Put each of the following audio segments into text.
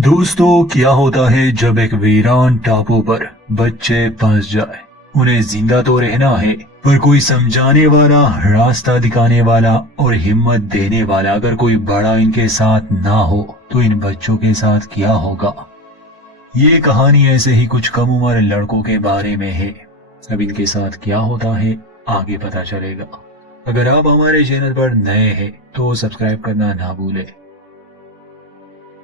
दोस्तों, क्या होता है जब एक वीरान टापू पर बच्चे फंस जाए। उन्हें जिंदा तो रहना है, पर कोई समझाने वाला, रास्ता दिखाने वाला और हिम्मत देने वाला अगर कोई बड़ा इनके साथ ना हो तो इन बच्चों के साथ क्या होगा। ये कहानी ऐसे ही कुछ कम उम्र लड़कों के बारे में है। अब इनके साथ क्या होता है आगे पता चलेगा। अगर आप हमारे चैनल पर नए हैं तो सब्सक्राइब करना ना भूलें।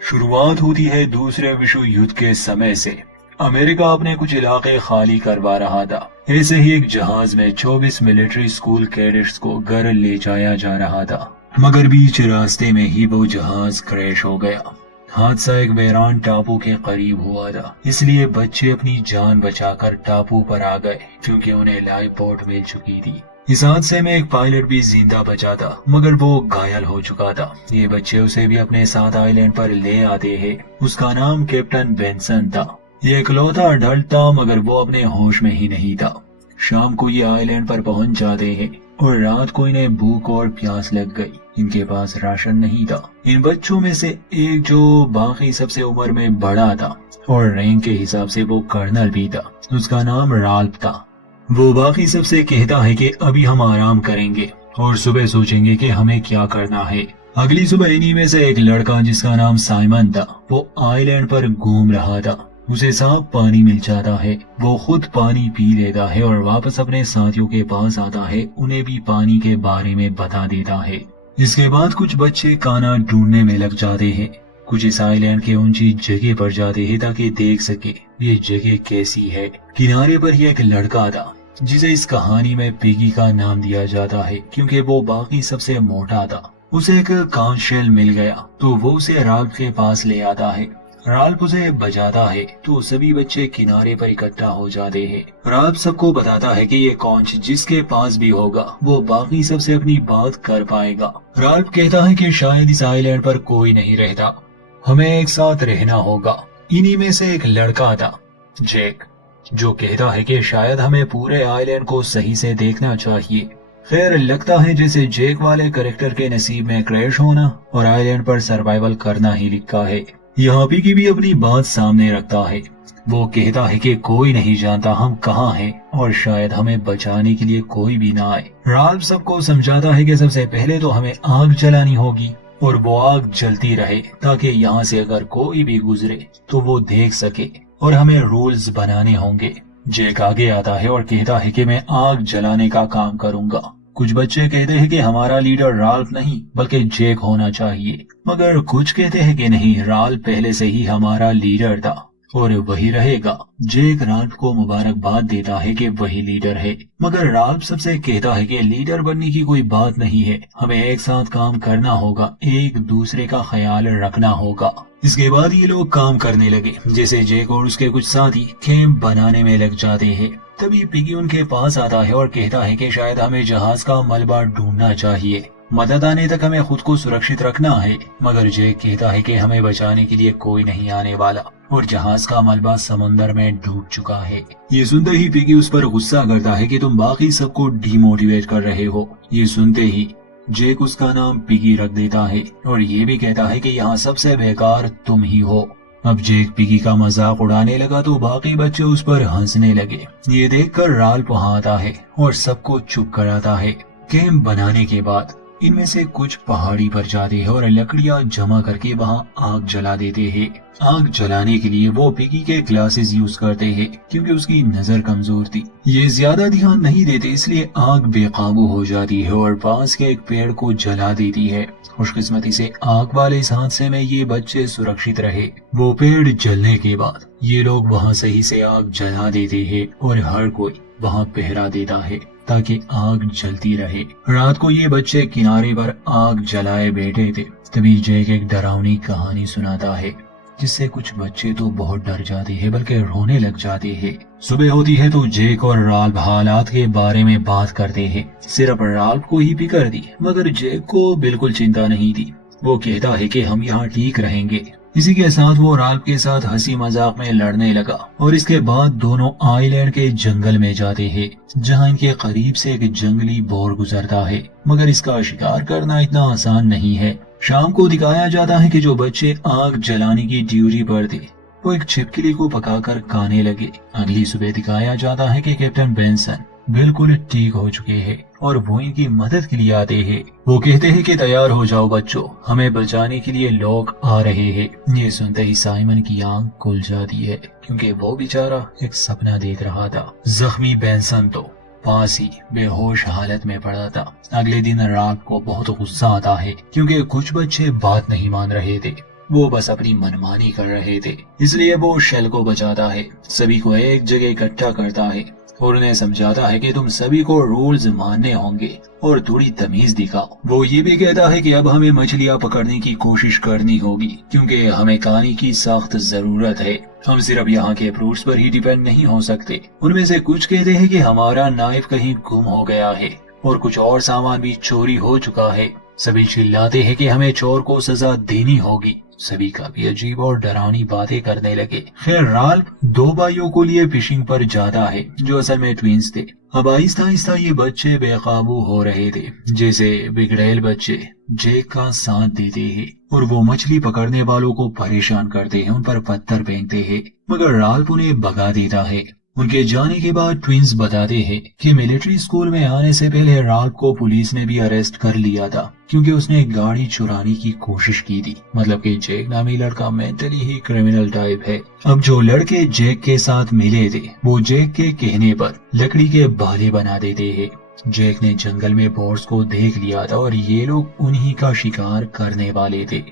शुरुआत होती है दूसरे विश्व युद्ध के समय से। अमेरिका अपने कुछ इलाके खाली करवा रहा था। ऐसे ही एक जहाज में 24 मिलिट्री स्कूल कैडेट्स को घर ले जाया जा रहा था, मगर बीच रास्ते में ही वो जहाज क्रैश हो गया। हादसा एक वीरान टापू के करीब हुआ था, इसलिए बच्चे अपनी जान बचाकर टापू पर आ गए क्योंकि उन्हें लाइफ बोट मिल चुकी थी। इस हादसे में एक पायलट भी जिंदा बचा था, मगर वो घायल हो चुका था। ये बच्चे उसे भी अपने साथ आइलैंड पर ले आते हैं। उसका नाम कैप्टन बेंसन था। ये इकलौता अडल्ट था, मगर वो अपने होश में ही नहीं था। शाम को ये आइलैंड पर पहुंच जाते हैं और रात को इन्हें भूख और प्यास लग गई। इनके पास राशन नहीं था। इन बच्चों में से एक, जो बाकी सबसे उम्र में बड़ा था और रैंक के हिसाब से वो कर्नल भी था, उसका नाम राल्फ था। वो बाकी सबसे कहता है कि अभी हम आराम करेंगे और सुबह सोचेंगे कि हमें क्या करना है। अगली सुबह इन्हीं में से एक लड़का, जिसका नाम साइमन था, वो आइलैंड पर घूम रहा था। उसे साफ पानी मिल जाता है। वो खुद पानी पी लेता है और वापस अपने साथियों के पास आता है। उन्हें भी पानी के बारे में बता देता है। इसके बाद कुछ बच्चे खाना ढूंढने में लग जाते हैं। कुछ इस आइलैंड के ऊंची जगह पर जाते हैं ताकि देख सके ये जगह कैसी है। किनारे पर ही एक लड़का था जिसे इस कहानी में पिगी का नाम दिया जाता है क्योंकि वो बाकी सबसे मोटा था। उसे एक कांच शेल मिल गया तो वो उसे राल्फ के पास ले आता है। राल्फ उसे बजाता है तो सभी बच्चे किनारे पर इकट्ठा हो जाते हैं। राल्फ सबको बताता है कि ये कांच जिसके पास भी होगा वो बाकी सबसे अपनी बात कर पाएगा। राल्फ कहता है कि शायद इस आइलैंड पर कोई नहीं रहता, हमें एक साथ रहना होगा। इन्हीं में से एक लड़का था, जैक, जो कहता है कि शायद हमें पूरे आइलैंड को सही से देखना चाहिए। खैर, लगता है जैसे जैक वाले कैरेक्टर के नसीब में क्रैश होना और आइलैंड पर सर्वाइवल करना ही लिखा है। यहाँ पिगी भी अपनी बात सामने रखता है। वो कहता है कि कोई नहीं जानता हम कहाँ हैं और शायद हमें बचाने के लिए कोई भी ना आए। राल्फ सबको समझाता है कि सबसे पहले तो हमें आग जलानी होगी और वो आग जलती रहे ताकि यहाँ से अगर कोई भी गुजरे तो वो देख सके, और हमें रूल्स बनाने होंगे। जैक आगे आता है और कहता है कि मैं आग जलाने का काम करूंगा। कुछ बच्चे कहते हैं कि हमारा लीडर राल्फ नहीं बल्कि जैक होना चाहिए, मगर कुछ कहते हैं कि नहीं, राल्फ पहले से ही हमारा लीडर था और वही रहेगा। जैक राल्फ को मुबारकबाद देता है कि वही लीडर है, मगर राल्फ सबसे कहता है कि लीडर बनने की कोई बात नहीं है, हमें एक साथ काम करना होगा, एक दूसरे का ख्याल रखना होगा। इसके बाद ये लोग काम करने लगे। जैसे जैक और उसके कुछ साथी कैंप बनाने में लग जाते हैं, तभी पिगी उनके पास आता है और कहता है कि शायद हमें जहाज का मलबा ढूंढना चाहिए, मदद आने तक हमें खुद को सुरक्षित रखना है। मगर जैक कहता है कि हमें बचाने के लिए कोई नहीं आने वाला और जहाज का मलबा समंदर में डूब चुका है। ये सुनते ही पिगी उस पर गुस्सा करता है कि तुम बाकी सबको डिमोटिवेट कर रहे हो। ये सुनते ही जैक उसका नाम पिगी रख देता है और ये भी कहता है कि यहाँ सबसे बेकार तुम ही हो। अब जैक पिगी का मजाक उड़ाने लगा तो बाकी बच्चे उस पर हंसने लगे। ये देखकर राल्फ वहाँ आता है और सबको चुप कराता है। कैंप बनाने के बाद इनमें से कुछ पहाड़ी पर जाते हैं और लकड़ियां जमा करके वहाँ आग जला देते हैं। आग जलाने के लिए वो पिगी के ग्लासेस यूज करते हैं क्योंकि उसकी नजर कमजोर थी। ये ज्यादा ध्यान नहीं देते, इसलिए आग बेकाबू हो जाती है और पास के एक पेड़ को जला देती है। खुशकिस्मती से आग वाले इस हादसे में ये बच्चे सुरक्षित रहे। वो पेड़ जलने के बाद ये लोग वहाँ सही से आग जला देते हैं और हर कोई वहाँ पहरा देता है ताकि आग जलती रहे। रात को ये बच्चे किनारे पर आग जलाए बैठे थे, तभी जैक एक डरावनी कहानी सुनाता है जिससे कुछ बच्चे तो बहुत डर जाते हैं बल्कि रोने लग जाते हैं। सुबह होती है तो जैक और राल्फ हालात के बारे में बात करते हैं। सिर्फ राल्फ को ही फिक्र थी, मगर जैक को बिल्कुल चिंता नहीं थी। वो कहता है कि हम यहाँ ठीक रहेंगे। इसी के साथ वो राल्फ के साथ हंसी मजाक में लड़ने लगा और इसके बाद दोनों आइलैंड के जंगल में जाते हैं जहाँ इनके करीब से एक जंगली बोर गुजरता है, मगर इसका शिकार करना इतना आसान नहीं है। शाम को दिखाया जाता है कि जो बच्चे आग जलाने की ड्यूटी पर थे वो एक छिपकली को पकाकर खाने लगे। अगली सुबह दिखाया जाता है कि कैप्टन बेंसन बिल्कुल ठीक हो चुके हैं और वो इनकी मदद के लिए आते हैं। वो कहते हैं कि तैयार हो जाओ बच्चों, हमें बचाने के लिए लोग आ रहे हैं। ये सुनते ही साइमन की आंख खुल जाती है क्योंकि वो बेचारा एक सपना देख रहा था। जख्मी बेंसन तो पास ही बेहोश हालत में पड़ा था। अगले दिन रात को बहुत गुस्सा आता है क्योंकि कुछ बच्चे बात नहीं मान रहे थे, वो बस अपनी मनमानी कर रहे थे। इसलिए वो शेल को बचाता है, सभी को एक जगह इकट्ठा करता है और उन्हें समझाता है कि तुम सभी को रूल्स मानने होंगे और थोड़ी तमीज दिखाओ। वो ये भी कहता है कि अब हमें मछलियां पकड़ने की कोशिश करनी होगी क्योंकि हमें खाने की सख्त जरूरत है। हम सिर्फ यहाँ के फ्रूट्स पर ही डिपेंड नहीं हो सकते। उनमें से कुछ कहते हैं कि हमारा नाइफ कहीं गुम हो गया है और कुछ और सामान भी चोरी हो चुका है। सभी चिल्लाते हैं कि हमें चोर को सजा देनी होगी। सभी काफी अजीब और डरावनी बातें करने लगे। फिर राल्फ दो भाइयों को लिए फिशिंग पर जाता है जो असल में ट्विंस थे। अब आहिस्ता आहिस्ता ये बच्चे बेकाबू हो रहे थे, जैसे बिगड़ैल बच्चे जेक का साथ देते हैं और वो मछली पकड़ने वालों को परेशान करते हैं, उन पर पत्थर फेंकते हैं, मगर राल्फ उन्हें भगा देता है। उनके जाने के बाद ट्विंस बताते हैं कि मिलिट्री स्कूल में आने से पहले राल्फ को पुलिस ने भी अरेस्ट कर लिया था क्योंकि उसने गाड़ी चुराने की कोशिश की थी। मतलब कि जेक नामी लड़का मेंटली ही क्रिमिनल टाइप है। अब जो लड़के जेक के साथ मिले थे वो जेक के कहने पर लकड़ी के भाले बना देते हैं। जेक ने जंगल में बोर्स को देख लिया था और ये लोग उन्हीं का शिकार करने वाले थे।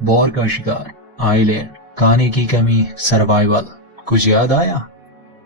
बोर का शिकार, आइलैंड, खाने की कमी, सर्वाइवल, कुछ याद आया?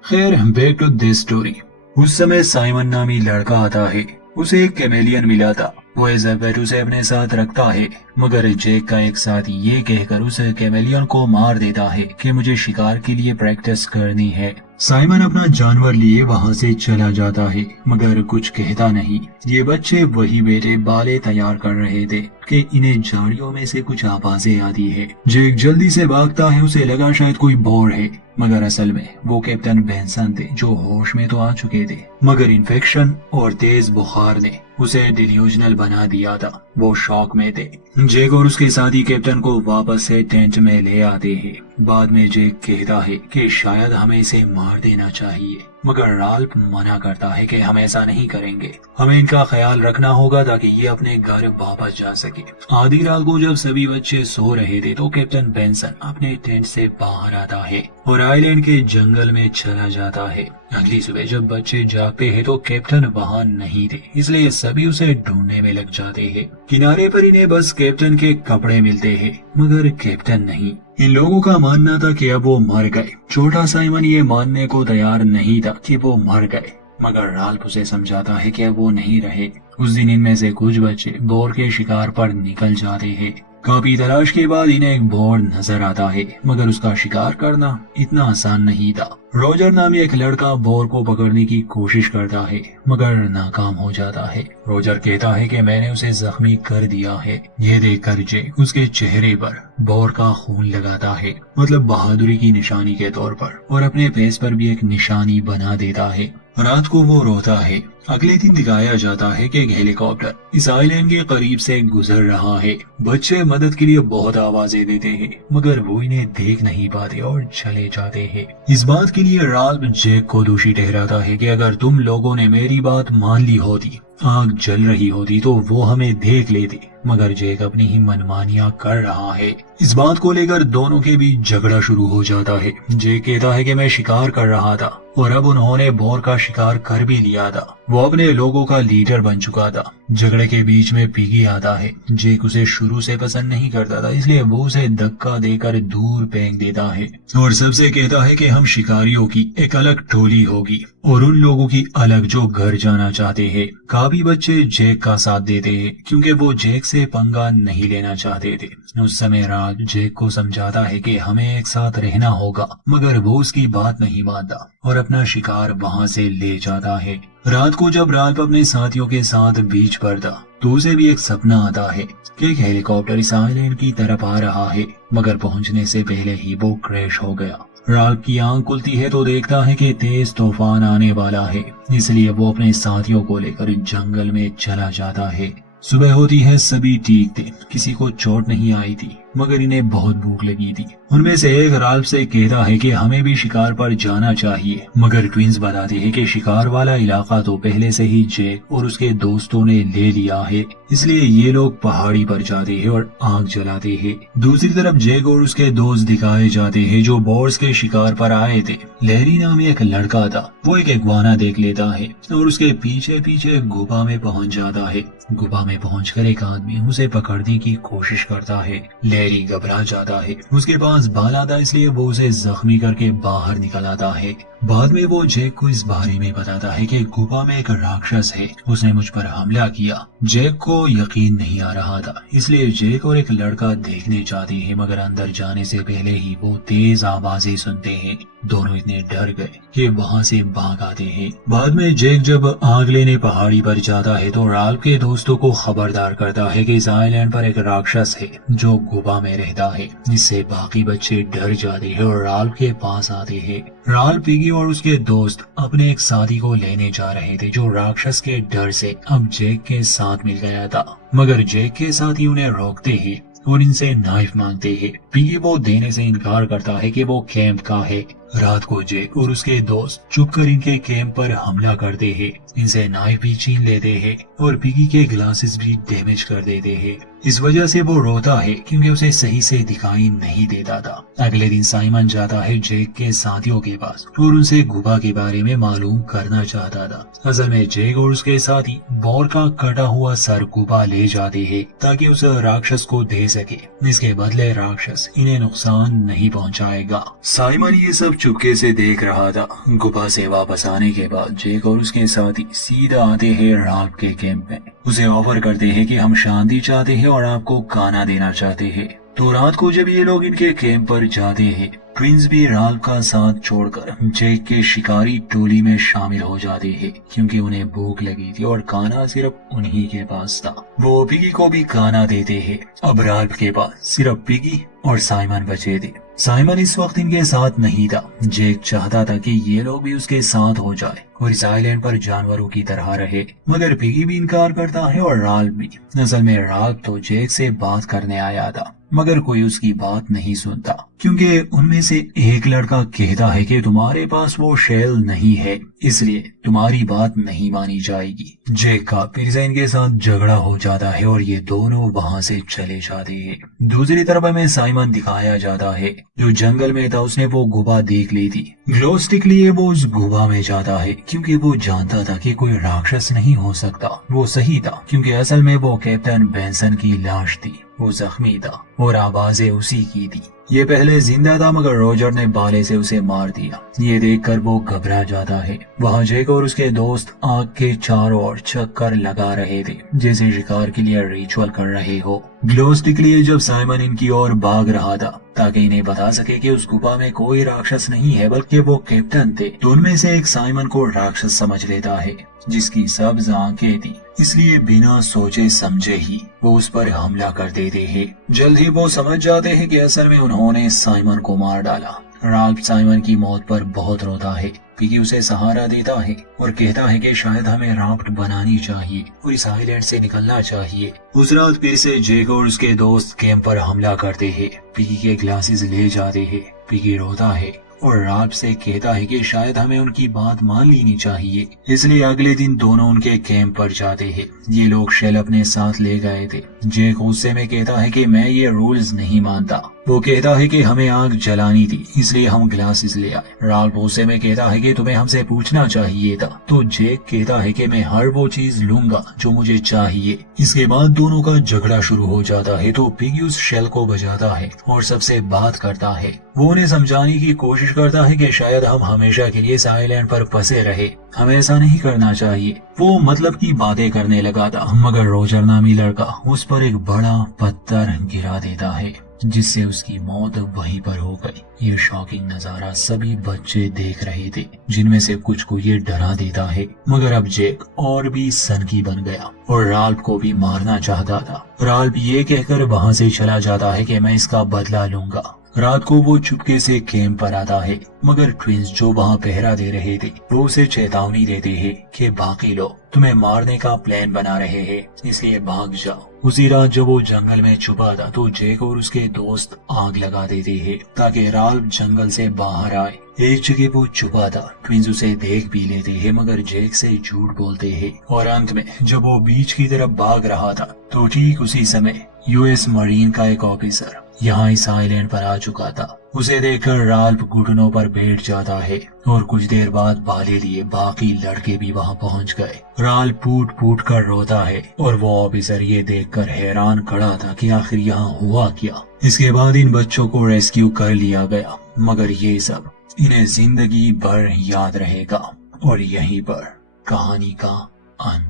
खैर, बैक टू दिस स्टोरी। उस समय साइमन नामी लड़का आता है, उसे एक कैमेलियन मिला था। वो एज अ पेट उसे अपने साथ रखता है, मगर जेक का एक साथ ये कहकर उस कैमेलियन को मार देता है कि मुझे शिकार के लिए प्रैक्टिस करनी है। साइमन अपना जानवर लिए वहाँ से चला जाता है मगर कुछ कहता नहीं। ये बच्चे वही बेटे बाले तैयार कर रहे थे कि इन्हें झाड़ियों में से कुछ आवाजें आती है। जेक जल्दी से भागता है, उसे लगा शायद कोई बोर है, मगर असल में वो कैप्टन बेंसन थे जो होश में तो आ चुके थे, मगर इन्फेक्शन और तेज बुखार ने उसे डिल्यूजनल बना दिया था। वो शॉक में थे। जेक और उसके साथी कैप्टन को वापस से टेंट में ले आते हैं। बाद में जेक कहता है कि शायद हमें इसे मार देना चाहिए, मगर राल्फ मना करता है कि हम ऐसा नहीं करेंगे, हमें इनका ख्याल रखना होगा ताकि ये अपने घर वापस जा सके। आधी रात को जब सभी बच्चे सो रहे थे तो कैप्टन बेंसन अपने टेंट से बाहर आता है और आइलैंड के जंगल में चला जाता है। अगली सुबह जब बच्चे जागते हैं तो कैप्टन वहाँ नहीं थे, इसलिए सभी उसे ढूंढने में लग जाते हैं। किनारे पर इन्हें बस कैप्टन के कपड़े मिलते हैं, मगर कैप्टन नहीं। इन लोगों का मानना था कि अब वो मर गए। छोटा साइमन ये मानने को तैयार नहीं था कि वो मर गए, मगर राल्फ उसे समझाता है कि अब वो नहीं रहे। उस दिन इनमें से कुछ बच्चे बोर के शिकार पर निकल जाते हैं। काफी तलाश के बाद इन्हें एक बोर नजर आता है, मगर उसका शिकार करना इतना आसान नहीं था। रोजर नामी एक लड़का बोर को पकड़ने की कोशिश करता है, मगर नाकाम हो जाता है। रोजर कहता है कि मैंने उसे जख्मी कर दिया है। ये देखकर जेक उसके चेहरे पर बोर का खून लगाता है, मतलब बहादुरी की निशानी के तौर पर, और अपने फेस पर भी एक निशानी बना देता है। रात को वो रोता है। अगले दिन दिखाया जाता है कि एक हेलीकॉप्टर इस आइलैंड के करीब से गुजर रहा है। बच्चे मदद के लिए बहुत आवाजें देते हैं, मगर वो इन्हें देख नहीं पाते और चले जाते हैं। इस बात के लिए राल्फ जेक को दोषी ठहराता है कि अगर तुम लोगों ने मेरी बात मान ली होती, आग जल रही होती तो वो हमें देख लेते, मगर जेक अपनी ही मनमानियां कर रहा है। इस बात को लेकर दोनों के बीच झगड़ा शुरू हो जाता है। जेक कहता है कि मैं शिकार कर रहा था और अब उन्होंने बोर का शिकार कर भी लिया था। वो अपने लोगों का लीडर बन चुका था। झगड़े के बीच में पिगी आता है। जेक उसे शुरू से पसंद नहीं करता था, इसलिए वो उसे धक्का देकर दूर फेंक देता है और सबसे कहता है कि हम शिकारियों की एक अलग टोली होगी और उन लोगों की अलग जो घर जाना चाहते हैं। काफी बच्चे जेक का साथ देते हैं क्योंकि वो जेक से पंगा नहीं लेना चाहते थे। उस समय राज जेक को समझाता है कि हमें एक साथ रहना होगा, मगर वो उसकी बात नहीं मानता और अपना शिकार वहाँ से ले जाता है। रात को जब राल्फ अपने साथियों के साथ बीच पर था तो उसे भी एक सपना आता है कि एक हेलीकॉप्टर इस आइलैंड की तरफ आ रहा है, मगर पहुंचने से पहले ही वो क्रैश हो गया। राल्फ की आंख खुलती है तो देखता है कि तेज तूफान आने वाला है, इसलिए वो अपने साथियों को लेकर जंगल में चला जाता है। सुबह होती है, सभी ठीक थे, किसी को चोट नहीं आई थी, मगर इन्हें बहुत भूख लगी थी। उनमें से एक राल्फ से कहता है कि हमें भी शिकार पर जाना चाहिए, मगर ट्विंस बताते हैं कि शिकार वाला इलाका तो पहले से ही जैक और उसके दोस्तों ने ले लिया है, इसलिए ये लोग पहाड़ी पर जाते हैं और आग जलाते हैं। दूसरी तरफ जैक और उसके दोस्त दिखाए जाते हैं जो बोर्स के शिकार पर आए थे। लहरी नाम एक लड़का था, वो एक इग्वाना देख लेता है और उसके पीछे पीछे गुफा में पहुंच जाता है। गुफा में पहुंचकर एक आदमी उसे पकड़ने की कोशिश करता है। लहरी घबरा जाता है, उसके पास भाला था इसलिए वो उसे जख्मी करके बाहर निकल आता है। बाद में वो जैक को इस बारे में बताता है कि गुफा में एक राक्षस है, उसने मुझ पर हमला किया। जैक को यकीन नहीं आ रहा था, इसलिए जैक और एक लड़का देखने जाते हैं, मगर अंदर जाने से पहले ही वो तेज आवाजें सुनते हैं। दोनों इतने डर गए कि वहाँ से भाग आते हैं। बाद में जैक जब आग लेने पहाड़ी पर जाता है तो राल्फ के दोस्तों को खबरदार करता है कि इस आइलैंड पर एक राक्षस है जो गुफा में रहता है। इससे बाकी बच्चे डर जाते हैं और राल्फ के पास आते हैं। राल्फ, पिगी और उसके दोस्त अपने एक साथी को लेने जा रहे थे जो राक्षस के डर से अब जैक के साथ मिल गया था, मगर जैक के साथी उन्हें रोकते हैं और इनसे नाइफ मांगते हैं। पिगी वो देने से इनकार करता है कि वो कैंप का है। रात को जैक और उसके दोस्त छुपकर इनके कैंप पर हमला करते हैं, इनसे नाइफ भी छीन लेते हैं और पिगी के ग्लासेस भी डैमेज कर देते हैं। इस वजह से वो रोता है क्योंकि उसे सही से दिखाई नहीं देता था। अगले दिन साइमन जाता है जैक के साथियों के पास और उनसे गुफा के बारे में मालूम करना चाहता था। असल में जैक और उसके साथी बोर का कटा हुआ सर गुफा ले जाते हैं ताकि उस राक्षस को दे सके। इसके बदले राक्षस इन्हें नुकसान नहीं पहुंचाएगा। साइमन ये सब चुपके से देख रहा था। गुफा से वापस आने के बाद जैक और उसके साथी सीधा आते हैं राल्फ के कैंप में। उसे ऑफर करते हैं कि हम शांति चाहते हैं और आपको खाना देना चाहते हैं। तो रात को जब ये लोग इनके कैंप पर जाते हैं, ट्विंस भी राल्फ का साथ छोड़कर जैक के शिकारी टोली में शामिल हो जाते हैं क्योंकि उन्हें भूख लगी थी और खाना सिर्फ उन्हीं के पास था। वो पिगी को भी खाना देते हैं। अब राल्फ के पास सिर्फ पिगी और साइमन बचे थे। साइमन इस वक्त इनके साथ नहीं था। जैक चाहता था कि ये लोग भी उसके साथ हो जाए और इस आइलैंड पर जानवरों की तरह रहे, मगर पिगी भी इनकार करता है और राल्फ भी। असल में राल्फ तो जैक से बात करने आया था, मगर कोई उसकी बात नहीं सुनता क्योंकि उनमें से एक लड़का कहता है कि तुम्हारे पास वो शेल नहीं है, इसलिए तुम्हारी बात नहीं मानी जाएगी। जैक का फिर से इनके साथ झगड़ा हो जाता है और ये दोनों वहाँ से चले जाते हैं। दूसरी तरफ हमें साइमन दिखाया जाता है जो जंगल में था। उसने वो गुफा देख ली थी। ग्लो स्टिक लिए वो उस गुफा में जाता है क्योंकि वो जानता था कि कोई राक्षस नहीं हो सकता। वो सही था क्योंकि असल में वो कैप्टन बेंसन की लाश थी। वो जख्मी था और आवाजें उसी की थी। ये पहले जिंदा था मगर रॉजर ने भाले से उसे मार दिया। ये देखकर वो घबरा जाता है। वहाँ जैक और उसके दोस्त आग के चारों ओर चक्कर लगा रहे थे जैसे शिकार के लिए रिचुअल कर रहे हो। ग्लो स्टिक लिए जब साइमन इनकी ओर भाग रहा था ताकि इन्हें बता सके कि उस गुफा में कोई राक्षस नहीं है बल्कि वो कैप्टन थे, तो उनमें से एक साइमन को राक्षस समझ लेता है जिसकी सब्ज आंखें थी, इसलिए बिना सोचे समझे ही वो उस पर हमला कर देते हैं। जल्द ही वो समझ जाते हैं कि असल में उन्होंने साइमन को मार डाला। राल्फ साइमन की मौत पर बहुत रोता है। पिगी उसे सहारा देता है और कहता है कि शायद हमें राफ्ट बनानी चाहिए और इस आइलैंड से निकलना चाहिए। उस रात फिर से जैक और उसके दोस्त कैंप पर हमला करते हैं। पिगी के ग्लासेस ले जाते हैं। पिगी रोता है और राल्फ से कहता है कि शायद हमें उनकी बात मान लेनी चाहिए, इसलिए अगले दिन दोनों उनके कैंप पर जाते हैं। ये लोग शेल अपने साथ ले गए थे। जैक गुस्से में कहता है कि मैं ये रूल्स नहीं मानता। वो कहता है कि हमें आग जलानी थी इसलिए हम ग्लासेस ले आए। राल्फ गुस्से में कहता है कि तुम्हें हमसे पूछना चाहिए था। तो जैक कहता है कि मैं हर वो चीज लूंगा जो मुझे चाहिए। इसके बाद दोनों का झगड़ा शुरू हो जाता है तो पिगी उस शेल को बजाता है और सबसे बात करता है। वो उन्हें समझाने की कोशिश करता है कि शायद हम हमेशा के लिए इस आइलैंड पर फंसे रहे, हमें ऐसा नहीं करना चाहिए। वो मतलब की बातें करने लगा था मगर रॉजर नामी लड़का उस पर एक बड़ा पत्थर गिरा देता है जिससे उसकी मौत वहीं पर हो गई। ये शॉकिंग नजारा सभी बच्चे देख रहे थे जिनमें से कुछ को ये डरा देता है, मगर अब जैक और भी सनकी बन गया और राल्फ को भी मारना चाहता था। राल्फ ये कहकर वहाँ से चला जाता है कि मैं इसका बदला लूंगा। रात को वो चुपके से कैंप पर आता है, मगर ट्विंस जो वहाँ पहरा दे रहे थे वो उसे चेतावनी देते हैं कि बाकी लोग तुम्हें मारने का प्लान बना रहे हैं, इसलिए भाग जाओ। उसी रात जब वो जंगल में छुपा था तो जैक और उसके दोस्त आग लगा देते हैं ताकि राल्फ जंगल से बाहर आए। एक जगह वो छुपा था, ट्विंस उसे देख भी लेते हैं मगर जैक से झूठ बोलते हैं, और अंत में जब वो बीच की तरफ भाग रहा था तो ठीक उसी समय यूएस मरीन का एक ऑफिसर यहाँ इस आइलैंड पर आ चुका था। उसे देखकर राल्फ घुटनों पर बैठ जाता है और कुछ देर बाद भाले लिए बाकी लड़के भी वहाँ पहुँच गए। राल्फ फूट फूट कर रोता है और वो ऑफिसर ये देखकर हैरान खड़ा था कि आखिर यहाँ हुआ क्या। इसके बाद इन बच्चों को रेस्क्यू कर लिया गया, मगर ये सब इन्हें जिंदगी भर याद रहेगा। और यहीं पर कहानी का अंत।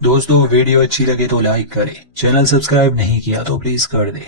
दोस्तों वीडियो अच्छी लगे तो लाइक करें, चैनल सब्सक्राइब नहीं किया तो प्लीज कर दे।